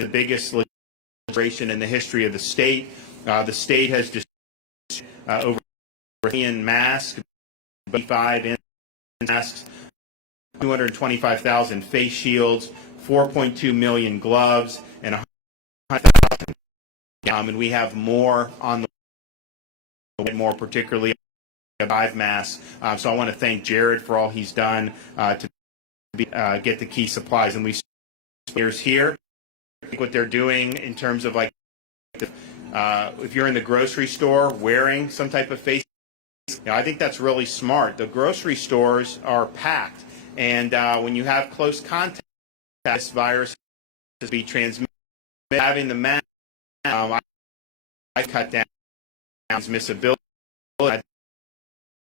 the biggest legislation in the history of the state. The state has just over 1 million masks, 25 masks, 225,000 face shields, 4.2 million gloves, and 100,000. And we have more on the way, more particularly 5 masks. So I want to thank Jared for all he's done to get the key supplies. And we here's here what they're doing in terms of like if you're in the grocery store wearing some type of face, I think that's really smart. The grocery stores are packed, and when you have close contact, this virus is be transmitted. Having the mask, I cut down transmissibility. I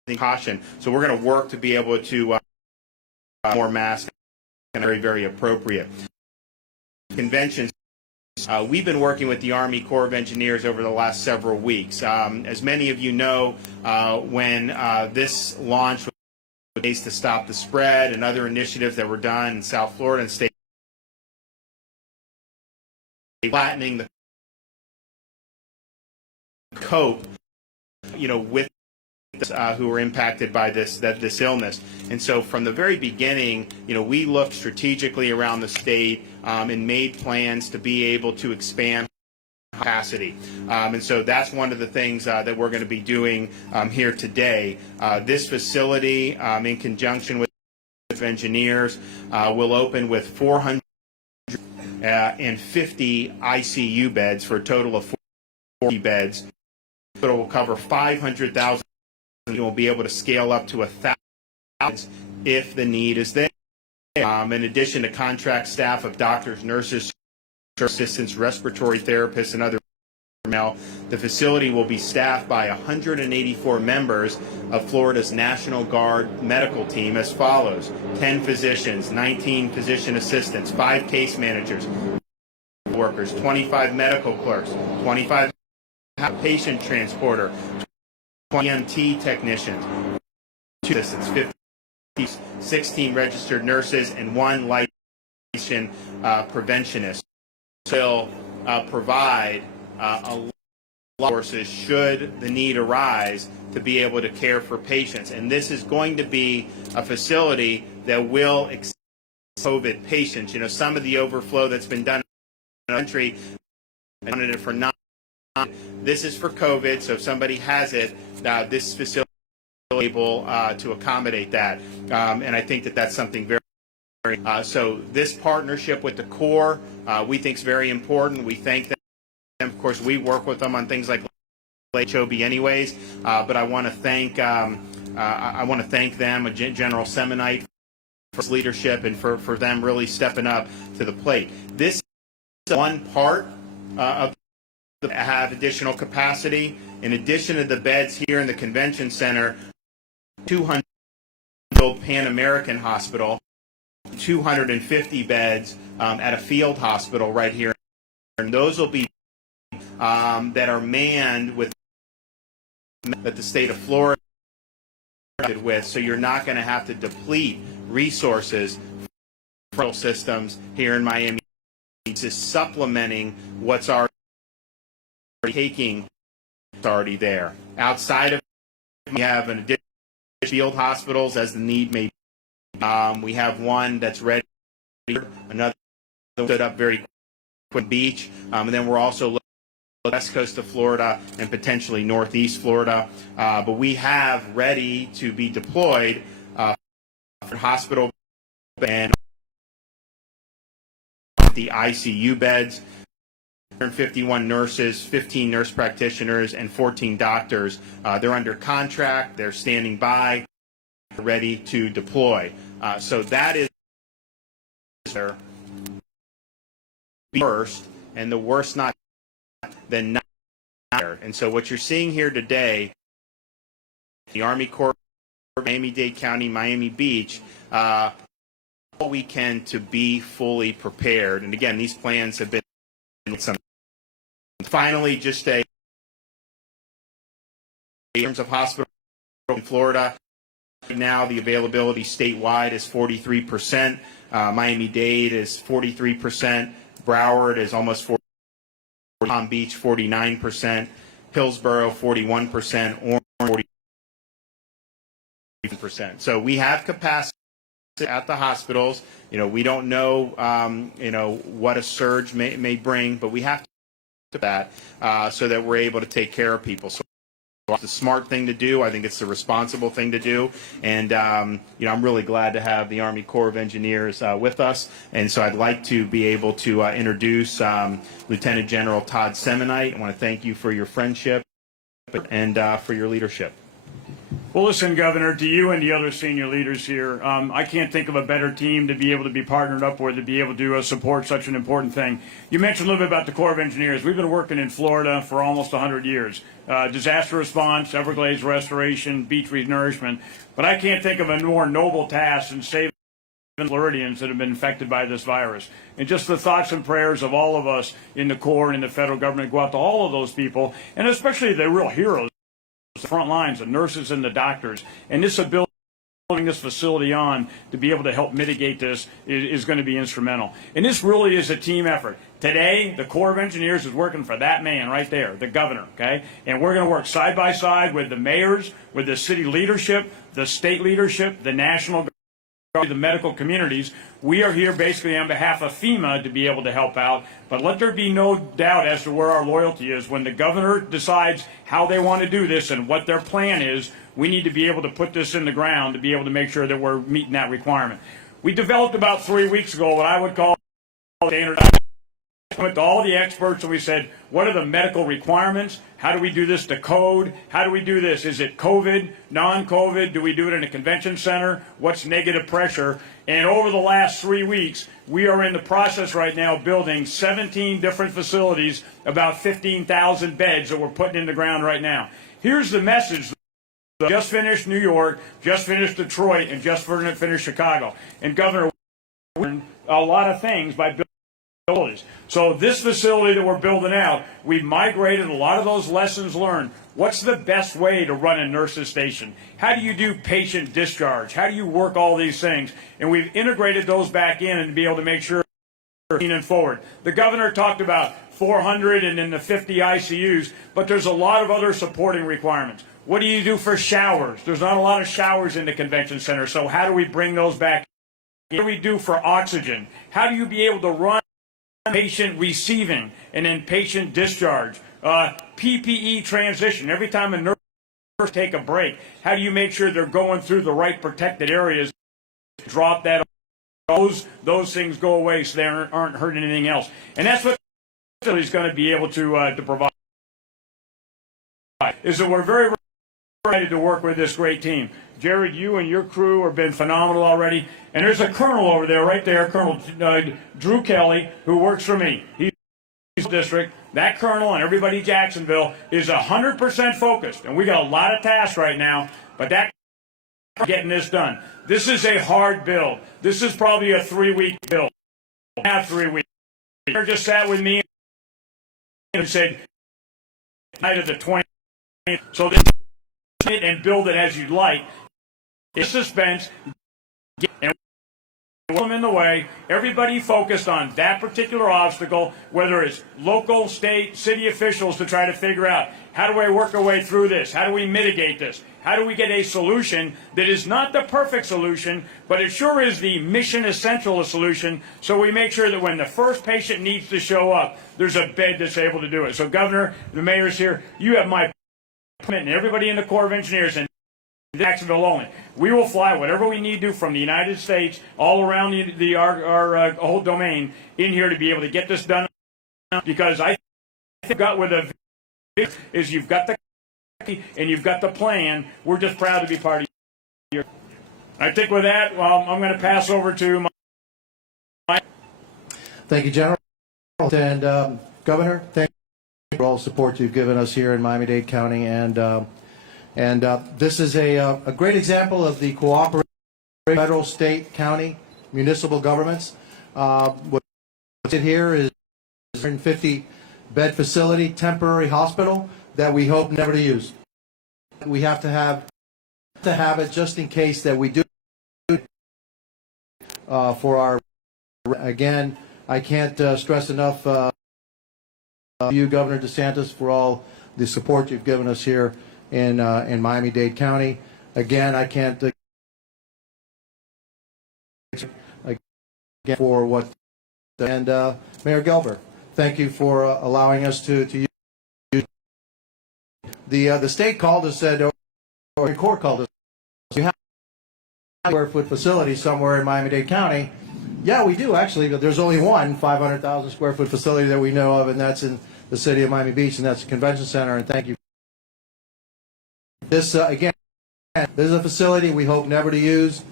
think caution. So we're going to work to be able to more masks, and very, very appropriate. Conventions. We've been working with the Army Corps of Engineers over the last several weeks. As many of you know, when this launch was based to stop the spread and other initiatives that were done in South Florida and state flattening the cope, with who were impacted by this illness. And so from the very beginning, we looked strategically around the state and made plans to be able to expand capacity. And so that's one of the things that we're going to be doing here today. This facility, in conjunction with engineers, will open with 450 ICU beds for a total of 40 beds. It will cover 500,000. You will be able to scale up to 1,000 if the need is there. In addition to contract staff of doctors, nurses, assistants, respiratory therapists, and other personnel, the facility will be staffed by 184 members of Florida's National Guard medical team as follows: 10 physicians, 19 physician assistants, 5 case managers, workers, 25 medical clerks, 25 patient transporter, 20 EMT technicians, 2 assistants, 50, 16 registered nurses, and 1 licensed preventionist. Will provide a lot of resources should the need arise to be able to care for patients. And this is going to be a facility that will accept COVID patients. Some of the overflow that's been done in the country, and for non. This is for COVID, so if somebody has it, this facility is able to accommodate that. And I think that that's something very, so this partnership with the Corps, we think is very important. We thank them. Of course, we work with them on things like HOB anyways, but I want to thank them, General Semonite, for his leadership and for them really stepping up to the plate. This is one part of have additional capacity. In addition to the beds here in the convention center, 200 Pan American Hospital, 250 beds at a field hospital right here, and those will be that are manned with that the state of Florida with. So you're not going to have to deplete resources from systems here in Miami. It's just supplementing what's already taking already there. Outside of it, we have an additional field hospitals as the need may be. We have one that's ready, another stood up very quick beach, and then we're also looking at the west coast of Florida and potentially northeast Florida. But we have ready to be deployed for hospital and the ICU beds. 151 nurses, 15 nurse practitioners, and 14 doctors. They're under contract. They're standing by, ready to deploy. So that is their worst, and the worst not than not. And so what you're seeing here today, the Army Corps, Miami-Dade County, Miami Beach, all we can to be fully prepared. And again, these plans have been some. Finally, just in terms of hospital in Florida, right now the availability statewide is 43%. Miami-Dade is 43%. Broward is almost 40%, Palm Beach 49%, Hillsborough 41%, Orange 40%. So we have capacity at the hospitals. We don't know, what a surge may bring, but we have to do that so that we're able to take care of people. So it's the smart thing to do. I think it's the responsible thing to do. And, I'm really glad to have the Army Corps of Engineers with us. And so I'd like to be able to introduce Lieutenant General Todd Semonite. I want to thank you for your friendship and for your leadership. Well, listen, Governor, to you and the other senior leaders here, I can't think of a better team to be able to be partnered up with, to be able to support such an important thing. You mentioned a little bit about the Corps of Engineers. We've been working in Florida for almost 100 years. Disaster response, Everglades restoration, beach renourishment. But I can't think of a more noble task than saving Floridians that have been infected by this virus. And just the thoughts and prayers of all of us in the Corps and in the federal government go out to all of those people, and especially the real heroes, the front lines, the nurses and the doctors. And this ability to bring this facility on to be able to help mitigate this is going to be instrumental. And this really is a team effort. Today, the Corps of Engineers is working for that man right there, the governor, okay? And we're going to work side by side with the mayors, with the city leadership, the state leadership, the national the medical communities. We are here basically on behalf of FEMA to be able to help out, but let there be no doubt as to where our loyalty is. When the governor decides how they want to do this and what their plan is, we need to be able to put this in the ground to be able to make sure that we're meeting that requirement. We developed about 3 weeks ago what I would call standard. We went to all the experts and we said, what are the medical requirements? How do we do this to code? How do we do this? Is it COVID, non-COVID? Do we do it in a convention center? What's negative pressure? And over the last 3 weeks, we are in the process right now building 17 different facilities, about 15,000 beds that we're putting in the ground right now. Here's the message. Just finished New York, just finished Detroit, and just finished Chicago. And Governor, we learned a lot of things by building facilities. So this facility that we're building out, we've migrated a lot of those lessons learned. What's the best way to run a nurse's station? How do you do patient discharge? How do you work all these things? And we've integrated those back in and be able to make sure we're leaning forward. The governor talked about 400 and then the 50 ICUs, but there's a lot of other supporting requirements. What do you do for showers? There's not a lot of showers in the convention center, so how do we bring those back? What do we do for oxygen? How do you be able to run patient receiving and then patient discharge? PPE transition. Every time a nurse take a break, how do you make sure they're going through the right protected areas? Drop that. Those things go away so they aren't hurting anything else. And that's what is going to be able to provide. Is that we're very excited to work with this great team. Jared, you and your crew have been phenomenal already. And there's a colonel over there, right there, Colonel Drew Kelly, who works for me. He's in the district. That colonel and everybody in Jacksonville is 100% focused. And we got a lot of tasks right now, but that getting this done. This is a hard build. This is probably a 3-week build. Not 3 weeks. He just sat with me and said, night of the 20th. So this and build it as you'd like. It's suspense. And put them in the way. Everybody focused on that particular obstacle, whether it's local, state, city officials to try to figure out how do I work our way through this? How do we mitigate this? How do we get a solution that is not the perfect solution, but it sure is the mission essential solution, so we make sure that when the first patient needs to show up, there's a bed that's able to do it. So Governor, the mayor's here, you have my commitment, and everybody in the Corps of Engineers and Jacksonville only. We will fly whatever we need to from the United States all around our whole domain in here to be able to get this done, because I think where the is you've got the and you've got the plan. We're just proud to be part of you. I think with that, I'm going to pass over to my. Thank you, General. And Governor, thank you for all the support you've given us here in Miami-Dade County. And this is a great example of the cooperation of federal, state, county, municipal governments. What's here is a 150-bed facility, temporary hospital that we hope never to use. We have to have it just in case that we do for our, again, I can't stress enough you, Governor DeSantis, for all the support you've given us here in Miami-Dade County. Again, I can't again for what. And Mayor Gelber, thank you for allowing us to use. The state called us, said, or the court called us. We have a square foot facility somewhere in Miami-Dade County. Yeah, we do actually, but there's only one 500,000 square foot facility that we know of, and that's in the city of Miami Beach, and that's the convention center. And thank you. This again, this is a facility we hope never to use.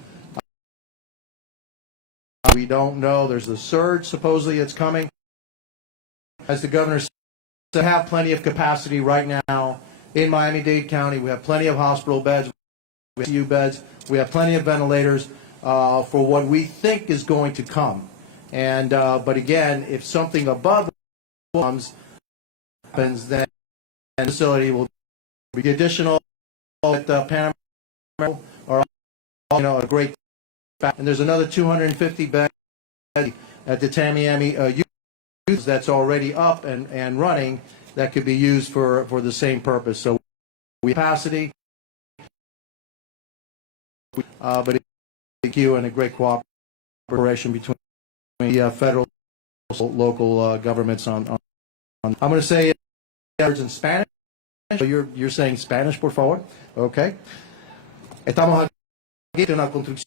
We don't know. There's a surge supposedly it's coming. As the governor said, we have plenty of capacity right now in Miami-Dade County. We have plenty of hospital beds, ICU beds. We have plenty of ventilators for what we think is going to come. And but again, if something above comes happens, then the facility will be additional at Panama or a great. And there's another 250 beds at the Tamiami that's already up and running that could be used for the same purpose. So we have capacity, but thank you and a great cooperation between the federal and local governments on. I'm going to say words in Spanish. So you're saying Spanish, por favor. Okay. Estamos aquí en una construcción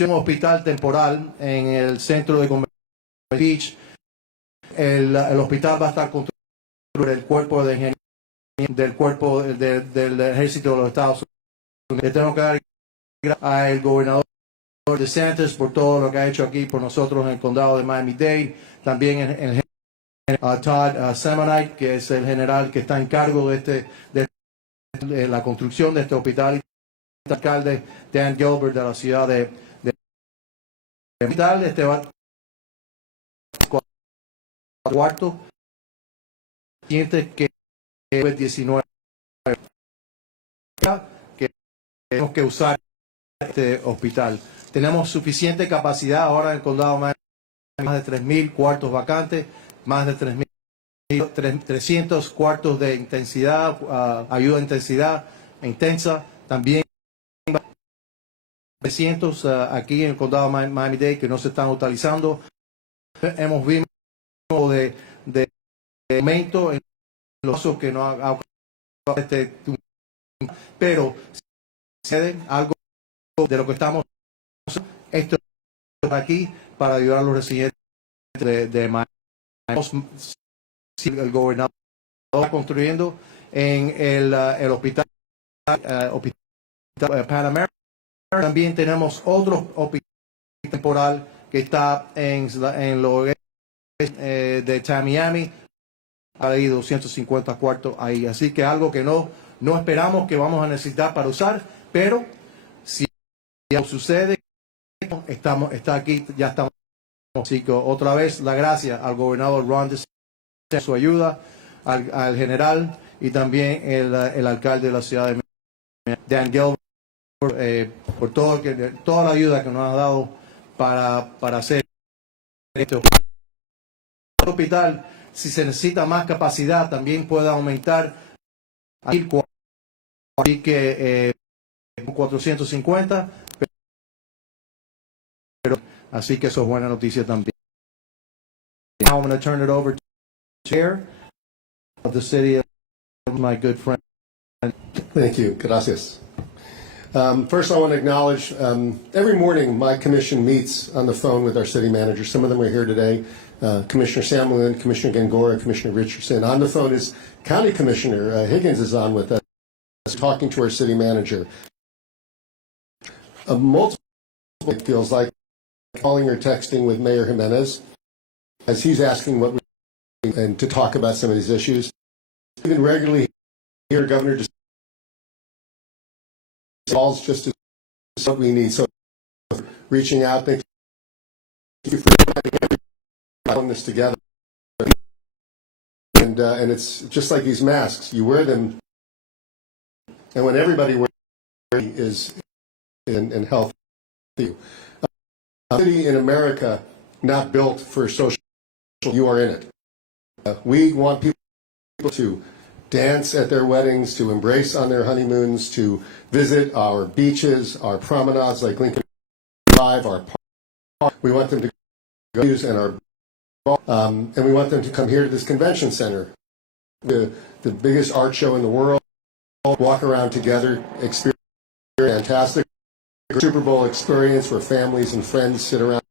un hospital temporal en el centro de Convención Beach. El hospital va a estar construido por el cuerpo de ingeniería del cuerpo del ejército de los Estados Unidos. Le tengo que dar gracias al gobernador DeSantis por todo lo que ha hecho aquí por nosotros en el condado de Miami-Dade. También el Todd Semonite, que es el general que está en cargo de la construcción de este hospital, y el alcalde Dan Gilbert de la ciudad de hospital. Este va cuarto pacientes que COVID-19 que tenemos que usar este hospital. Tenemos suficiente capacidad ahora en el condado, más de 3,000 cuartos vacantes, más de 300 cuartos de intensidad, ayuda de intensidad intensa, también 300 aquí en el condado de Miami-Dade que no se están utilizando. Hemos visto de aumento en los casos que no ha pero si algo de lo que estamos esto aquí para ayudar a los residentes de Miami. El gobernador está construyendo en el hospital Panama. También tenemos otro hospital temporal que está en lo de Tamiami. Hay 250 cuartos ahí. Así que algo que no esperamos que vamos a necesitar para usar, pero si algo sucede, está aquí, ya estamos. Así que otra vez la gracia al gobernador Ron DeSantis por su ayuda, al general y también el alcalde de la ciudad de Miami, Dan Gilbert, por toda la ayuda que nos ha dado para hacer este hospital. Si se necesita más capacidad, también puede aumentar a 1,400. Así que 450. Así que eso es buena noticia también. Now I'm going to turn it over to the chair of the city of my good friend. Thank you. Gracias. First, I want to acknowledge every morning my commission meets on the phone with our city manager. Some of them are here today. Commissioner Samlin, Commissioner Gangora, Commissioner Richardson. On the phone is County Commissioner Higgins is on with us, talking to our city manager. Multiple, it feels like, calling or texting with Mayor Jimenez as he's asking what we and to talk about some of these issues. Even regularly hear Governor calls just as what we need. So reaching out, thank you for putting this together. And it's just like these masks. You wear them, and when everybody wears them is in health. A city in America not built for social you are in it. We want people to dance at their weddings, to embrace on their honeymoons, to visit our beaches, our promenades like Lincoln Drive, our park. We want them to go and and we want them to come here to this convention center, the biggest art show in the world, walk around together, experience fantastic Super Bowl experience where families and friends sit around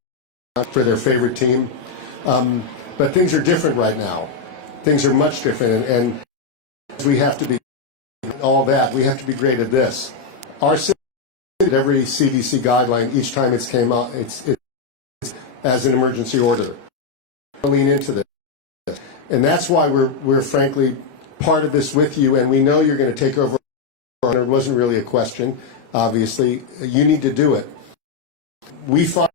for their favorite team. But things are different right now. Things are much different, and we have to be all that. We have to be great at this. Our city, every CDC guideline, each time it's came out, it's as an emergency order. Lean into this, and that's why we're frankly part of this with you. And we know you're going to take over. It wasn't really a question. Obviously, you need to do it. We find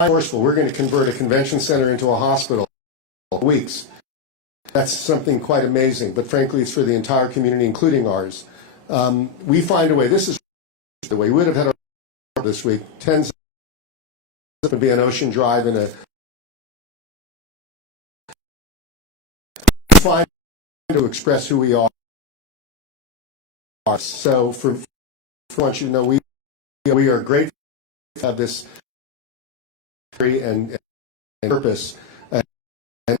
it forceful. We're going to convert a convention center into a hospital in weeks. That's something quite amazing, but frankly, it's for the entire community, including ours. We find a way. This is the way. We would have had a this week. Tens would be an Ocean Drive and a find to express who we are. So I want you to know we are grateful to have this and purpose. And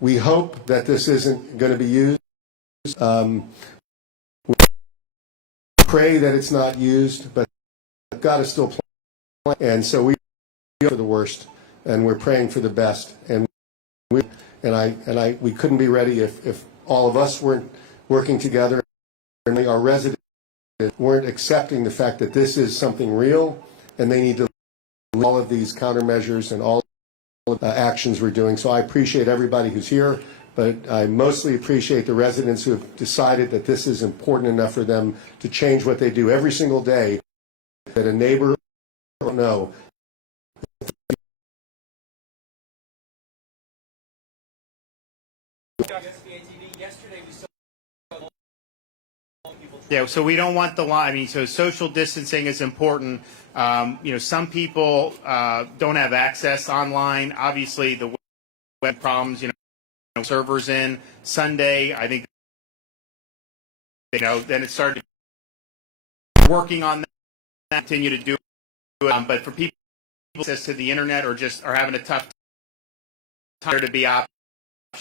we hope that this isn't going to be used. We pray that it's not used, but God is still playing. And so we pray for the worst, and we're praying for the best. And we couldn't be ready if all of us weren't working together, and our residents weren't accepting the fact that this is something real, and they need to do all of these countermeasures and all actions we're doing. So I appreciate everybody who's here, but I mostly appreciate the residents who have decided that this is important enough for them to change what they do every single day, that a neighbor will know. Yeah, so we don't want the line. I mean, so social distancing is important. Some people don't have access online. Obviously, the web problems, servers in Sunday. I think, then it started working on that, continue to do it. But for people access to the internet or just are having a tough time to be optional,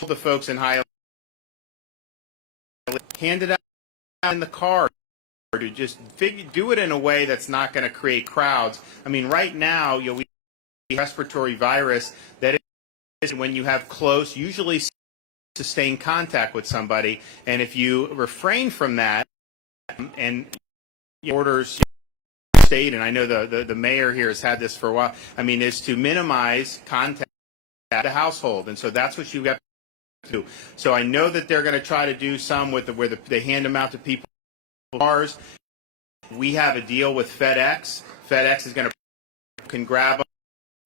the folks in high hand it out in the car, or to just do it in a way that's not going to create crowds. I mean, right now, we have respiratory virus that is when you have close, usually sustained contact with somebody, and if you refrain from that and orders state, and I know the mayor here has had this for a while, I mean, is to minimize contact at the household, and so that's what you got to do. So I know that they're going to try to do some where they hand them out to people. Cars. We have a deal with FedEx. FedEx is going to can grab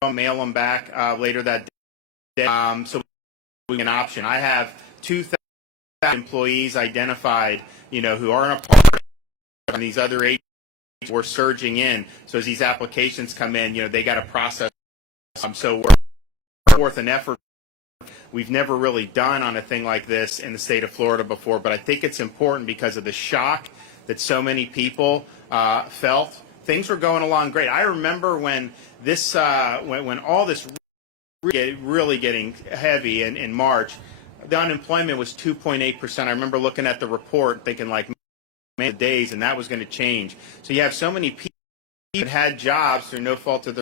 them, mail them back later that day. So we have an option. I have 2,000 employees identified, who aren't a part of these other agencies. We're surging in. So as these applications come in, they got to process. So we're forth an effort we've never really done on a thing like this in the state of Florida before. But I think it's important because of the shock that so many people felt. Things were going along great. I remember when this, when all this really getting heavy in March, the unemployment was 2.8%. I remember looking at the report, thinking like, man, days, and that was going to change. So you have so many people that had jobs through no fault of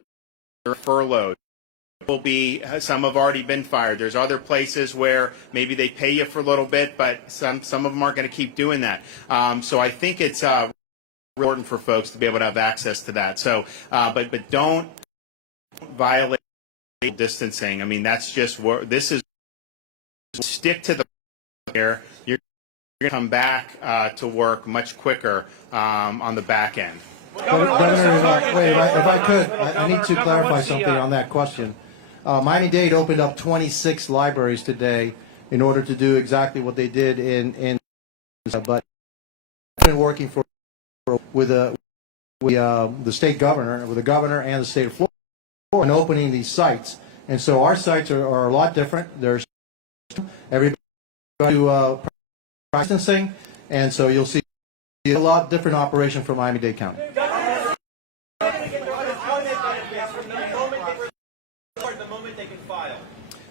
their furloughed. Some have already been fired. There's other places where maybe they pay you for a little bit, but some of them aren't going to keep doing that. So I think it's important for folks to be able to have access to that. So, but don't violate distancing. I mean, that's just what this is. Stick to the here. You're going to come back to work much quicker on the back end. Governor, if I could, I need to clarify something on that question. Miami-Dade opened up 26 libraries today in order to do exactly what they did but I've been working with the state governor, with the governor and the state of Florida on opening these sites. And so our sites are a lot different. There's everybody do distancing, and so you'll see a lot different operation from Miami-Dade County.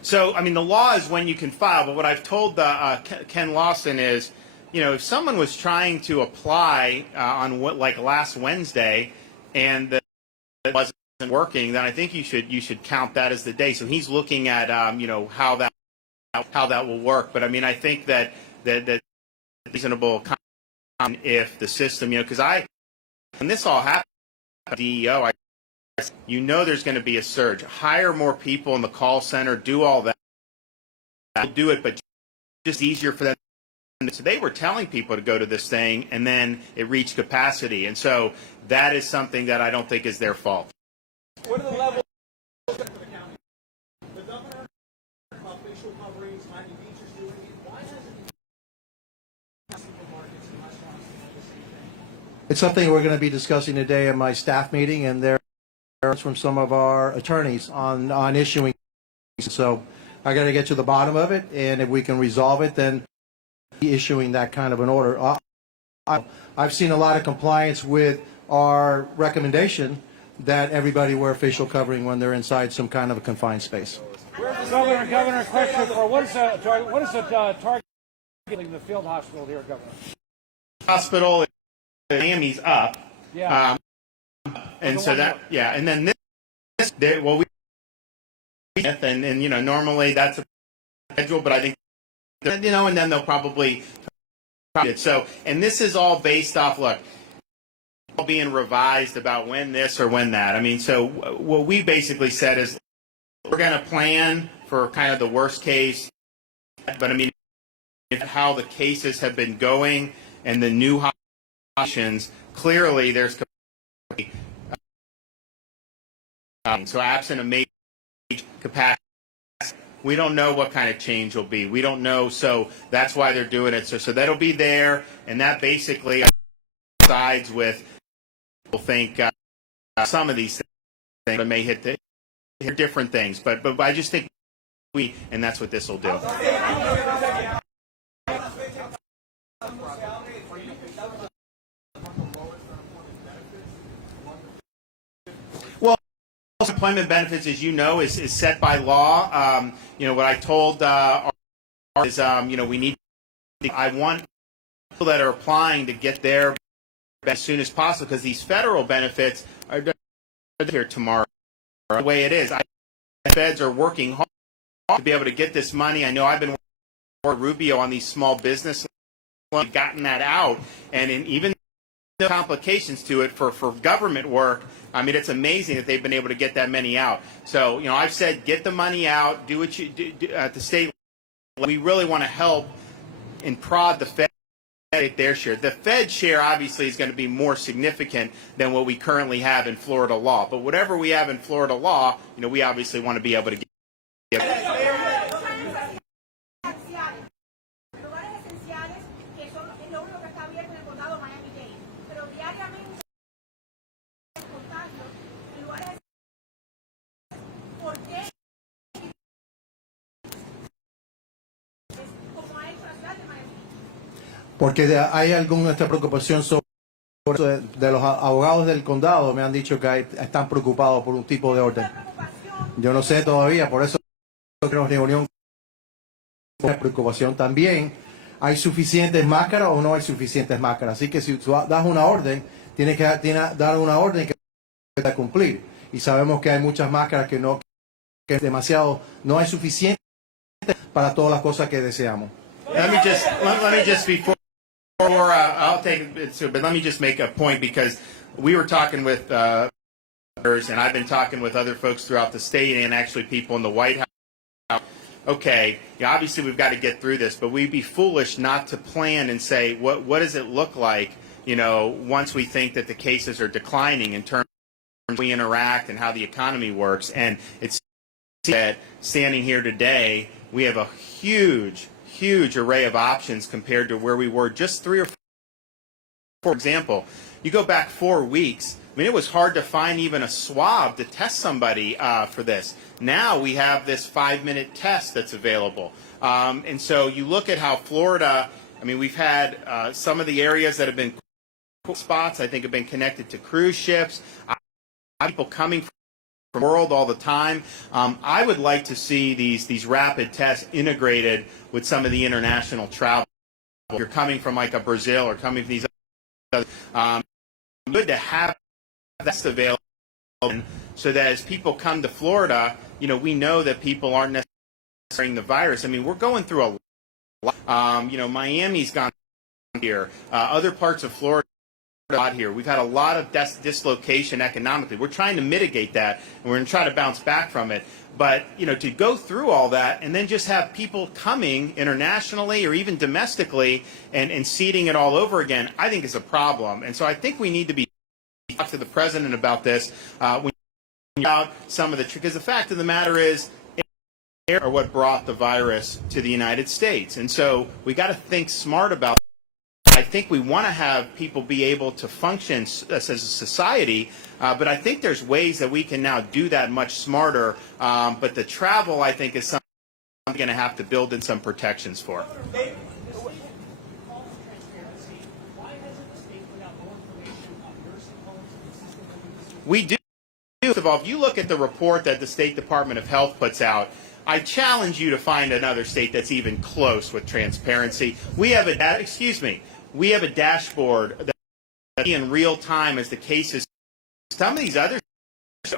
So, I mean, the law is when you can file, but what I've told Ken Lawson is, you know, if someone was trying to apply on like last Wednesday and it wasn't working, then I think you should count that as the day. So he's looking at, you know, how that will work. But I mean, I think that reasonable if the system, you know, because when this all happened, DEO, you know there's going to be a surge. Hire more people in the call center, do all that. We'll do it, but just easier for them. So they were telling people to go to this thing, and then it reached capacity. And so that is something that I don't think is their fault. What are the levels for the county? The governor of facial coverings, Miami Beach is doing it. Why hasn't supermarkets and restaurants done the same thing? It's something we're going to be discussing today at my staff meeting, and there are from some of our attorneys on issuing. So I got to get to the bottom of it, and if we can resolve it, then issuing that kind of an order. I've seen a lot of compliance with our recommendation that everybody wear facial covering when they're inside some kind of a confined space. Governor, question for what is targeting the field hospital here, Governor? Hospital in Miami's up. Yeah. And so that, yeah, and then this well, and you know, normally that's a schedule, but I think, you know, and then they'll probably it. So, and this is all based off, look, all being revised about when this or when that. I mean, so what we basically said is we're going to plan for kind of the worst case, but I mean, how the cases have been going and the new options, clearly there's so absent a major capacity, we don't know what kind of change will be. We don't know, so that's why they're doing it. So that'll be there, and that basically sides with people think some of these things may hit different things, but I just think and that's what this will do. Employment benefits, as you know, is set by law. You know, what I told is, you know, I want people that are applying to get there as soon as possible, because these federal benefits are here tomorrow. The way it is, the feds are working hard to be able to get this money. I know I've been working with Rubio on these small business loans, gotten that out, and even complications to it for government work. I mean, it's amazing that they've been able to get that many out. So, you know, I've said get the money out, do what you do at the state level. We really want to help and prod the Fed take their share. The Fed share obviously is going to be more significant than what we currently have in Florida law. But whatever we have in Florida law, you know, we obviously want to be able to get. Porque hay alguna preocupación sobre de los abogados del condado. Me han dicho que están preocupados por un tipo de orden. Yo no sé todavía, por eso tenemos reunión con preocupación también. ¿Hay suficientes máscaras o no hay suficientes máscaras? Así que si tú das una orden, tienes que dar una orden que pueda cumplir. Y sabemos que hay muchas máscaras que es demasiado, no hay suficiente para todas las cosas que deseamos. Let me just before I'll take it, but let me just make a point, because we were talking with and I've been talking with other folks throughout the state and actually people in the White House. Okay, obviously we've got to get through this, but we'd be foolish not to plan and say what does it look like, you know, once we think that the cases are declining in terms of how we interact and how the economy works. And it's that standing here today, we have a huge array of options compared to where we were just 3 or 4. For example, you go back 4 weeks, mean, it was hard to find even a swab to test somebody for this. Now we have this 5-minute test that's available. And so you look at how Florida, I mean, we've had some of the areas that have been spots, I think, have been connected to cruise ships. People coming from the world all the time. I would like to see these rapid tests integrated with some of the international travel. If you're coming from like a Brazil or coming from these other, good to have that available so that as people come to Florida, we know that people aren't necessarily carrying the virus. I mean, we're going through a lot. Miami's gone here. Other parts of Florida out here. We've had a lot of dislocation economically. We're trying to mitigate that, and we're going to try to bounce back from it. But, to go through all that and then just have people coming internationally or even domestically and seeding it all over again, I think is a problem. And so I think we need to be talk to the president about this about some of the, because the fact of the matter is, air are what brought the virus to the United States. And so we got to think smart about it. I think we want to have people be able to function as a society, but I think there's ways that we can now do that much smarter. But the travel, I think, is something we're going to have to build in some protections for. We do. First of all, if you look at the report that the State Department of Health puts out, I challenge you to find another state that's even close with transparency. We have we have a dashboard that's in real time as the cases. Some of these others,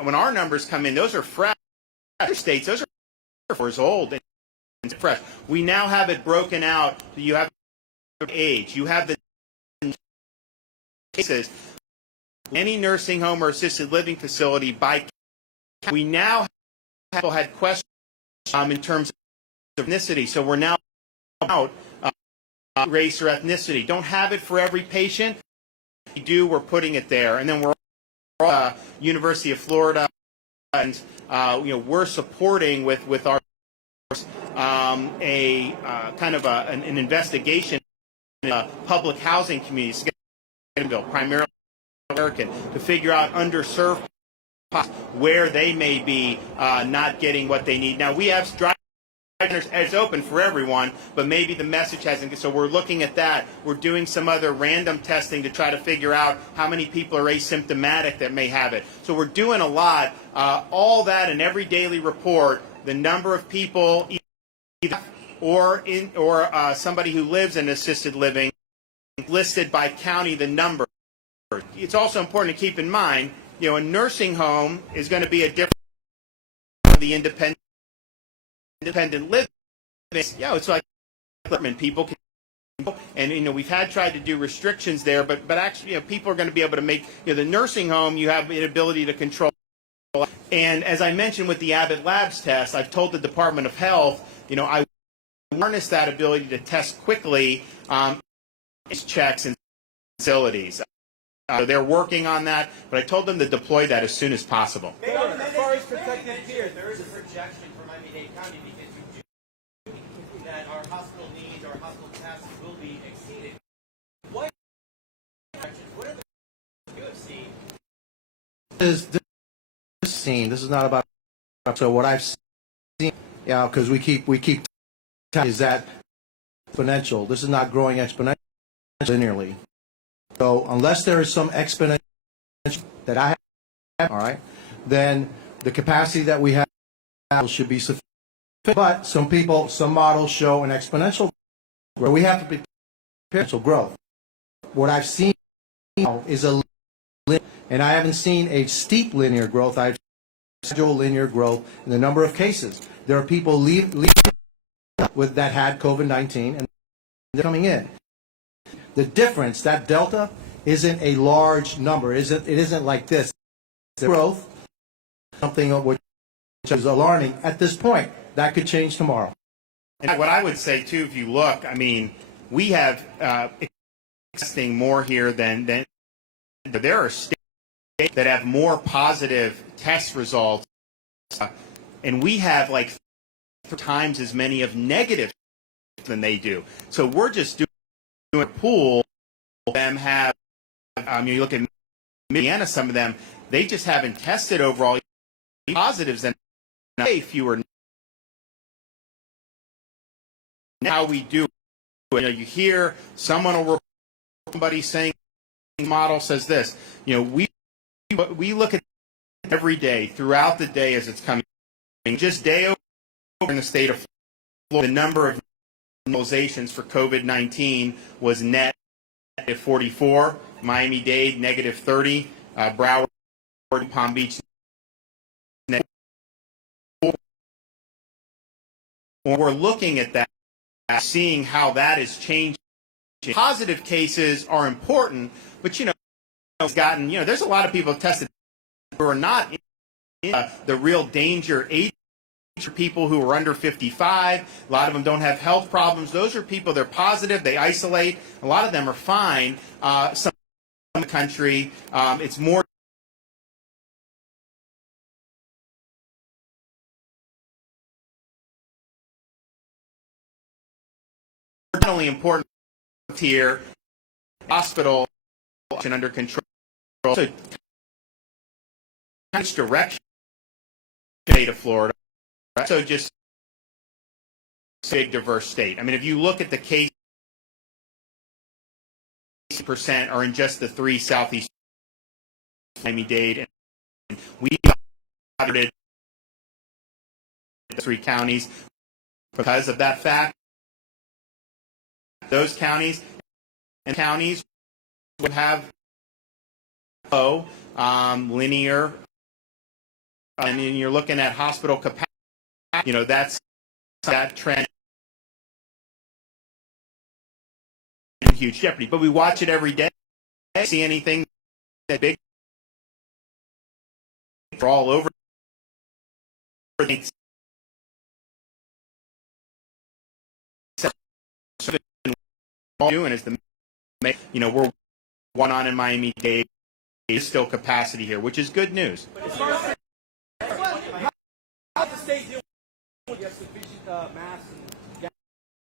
when our numbers come in, those are fresh. Other states, those are 4 years old and fresh. We now have it broken out. You have age. You have the cases. Any nursing home or assisted living facility by. We now have had questions in terms of ethnicity. So we're now out race or ethnicity. Don't have it for every patient. We do. We're putting it there, and then we're University of Florida, and we're supporting with our kind of an investigation in public housing communities, primarily American, to figure out underserved where they may be not getting what they need. Now we have drive centers as open for everyone, but maybe the message hasn't. So we're looking at that. We're doing some other random testing to try to figure out how many people are asymptomatic that may have it. So we're doing a lot. All that in every daily report, the number of people or somebody who lives in assisted living, listed by county, the number. It's also important to keep in mind, a nursing home is going to be a different from the independent living. It's like people can, and we've tried to do restrictions there, but actually, people are going to be able to make the nursing home. You have the ability to control. And as I mentioned with the Abbott Labs test, I've told the Department of Health, I harness that ability to test quickly, checks and facilities. They're working on that, but I told them to deploy that as soon as possible. As far as protected tiers, there is a projection for Miami-Dade County because you do that our hospital needs, our hospital capacity will be exceeded. What are the you have seen? This is not about. So what I've seen, because we keep is that exponential. This is not growing exponentially linearly. So unless there is some exponential that I have, all right, then the capacity that we have should be sufficient. But some models show an exponential growth. We have to be exponential growth. What I've seen now is a linear, and I haven't seen a steep linear growth. I've seen gradual linear growth in the number of cases. There are people leaving with that had COVID-19 and they're coming in. The difference, that delta, isn't a large number. It isn't like this. The growth, something which is alarming at this point. That could change tomorrow. And what I would say too, if you look, we have testing more here than there are states that have more positive test results, and we have like 4 times as many of negative than they do. So we're just doing a pool. Them have you look at Indiana, some of them, they just haven't tested overall positives and way fewer. How we do, you hear someone will report somebody saying the model says this. We look at every day throughout the day as it's coming. Just day over in the state of Florida, the number of hospitalizations for COVID-19 was net at 44. Miami-Dade negative 30. Broward, Palm Beach. When we're looking at that, seeing how that is changing. Positive cases are important, but there's a lot of people tested who are not in the real danger age for people who are under 55. A lot of them don't have health problems. Those are people, they're positive, they isolate. A lot of them are fine. Some in the country, it's more not only important here, hospital under control, so which direction state of Florida, right? So just a big diverse state. I mean, if you look at the case, percent are in just the 3 southeast Miami-Dade, and we audited the 3 counties because of that fact. Those counties would have linear, and then you're looking at hospital capacity. That's that trend in huge jeopardy. But we watch it every day. See anything that big? We're all over. Doing is we're one on in Miami-Dade. There's still capacity here, which is good news. How does the state deal with sufficient mass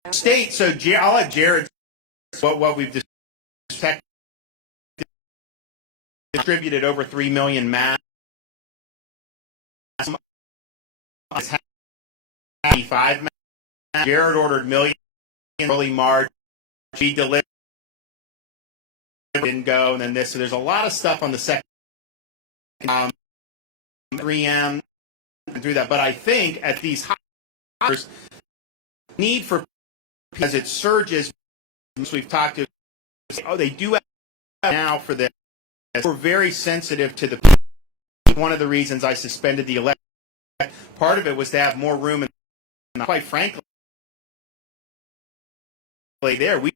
and State, so I'll let Jared what we've distributed over 3 million masks. 5 masks. Jared ordered millions early March. She delivered, didn't go, and then this. So there's a lot of stuff on the second 3M through that. But I think at these hospitals, need for, as it surges, we've talked to, they do have now for this. We're very sensitive to the. One of the reasons I suspended the election, part of it was to have more room, and quite frankly, there we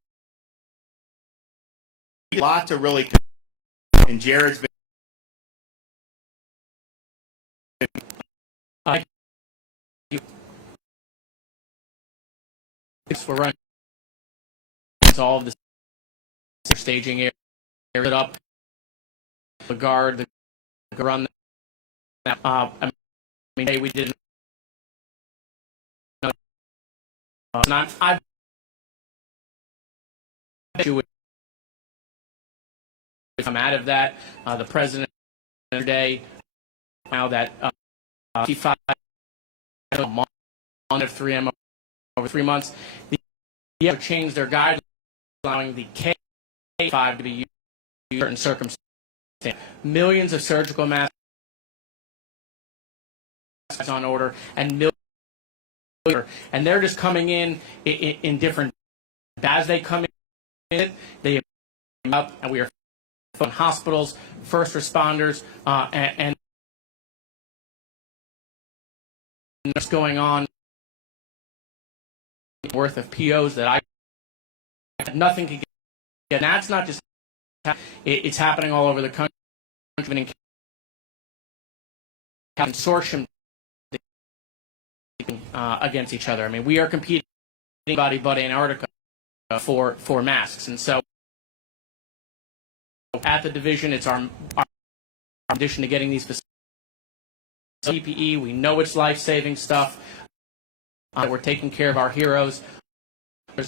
a lot to really, and Jared's been. We're running all of the staging area up, the guard, the run. I mean, we didn't. Not I. I'm out of that. The president today now that 55 month of 3M over 3 months, they have changed their guidelines, allowing the K5 to be used in certain circumstances. Millions of surgical masks on order, and millions, and they're just coming in different. As they come in, they up, and we are from hospitals, first responders, and what's going on worth of POs that I nothing can get. And that's not just it's happening all over the country. Consortium against each other. I mean, we are competing anybody but Antarctica for masks, and so at the division, it's our addition to getting these PPE. We know it's life-saving stuff. We're taking care of our heroes,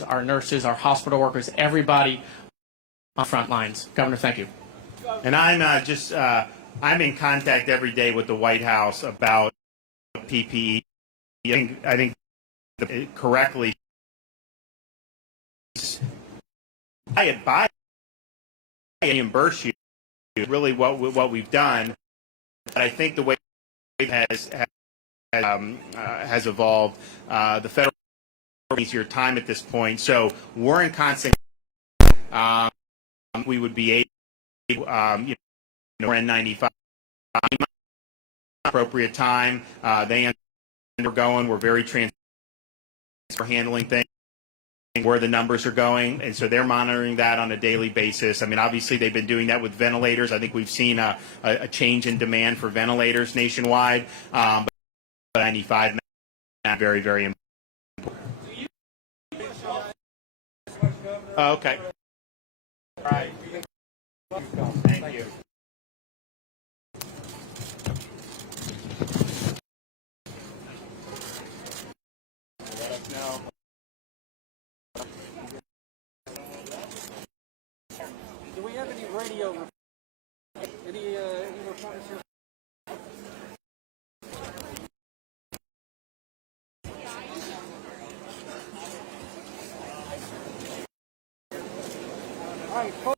our nurses, our hospital workers, everybody on front lines. Governor, thank you. And I'm in contact every day with the White House about PPE. I think it correctly. I reimburse you. Really, what we've done. But I think the way it has evolved, the federal needs your time at this point. So we're in constant. We would be able, we're in 95 appropriate time. They we're going. We're very transparent for handling things, where the numbers are going, and so they're monitoring that on a daily basis. I mean, obviously they've been doing that with ventilators. I think we've seen a change in demand for ventilators nationwide, but 95 very, very important. Okay. All right. Thank you. Let us know. Do we have any radio? Any reporters here? All right, cool.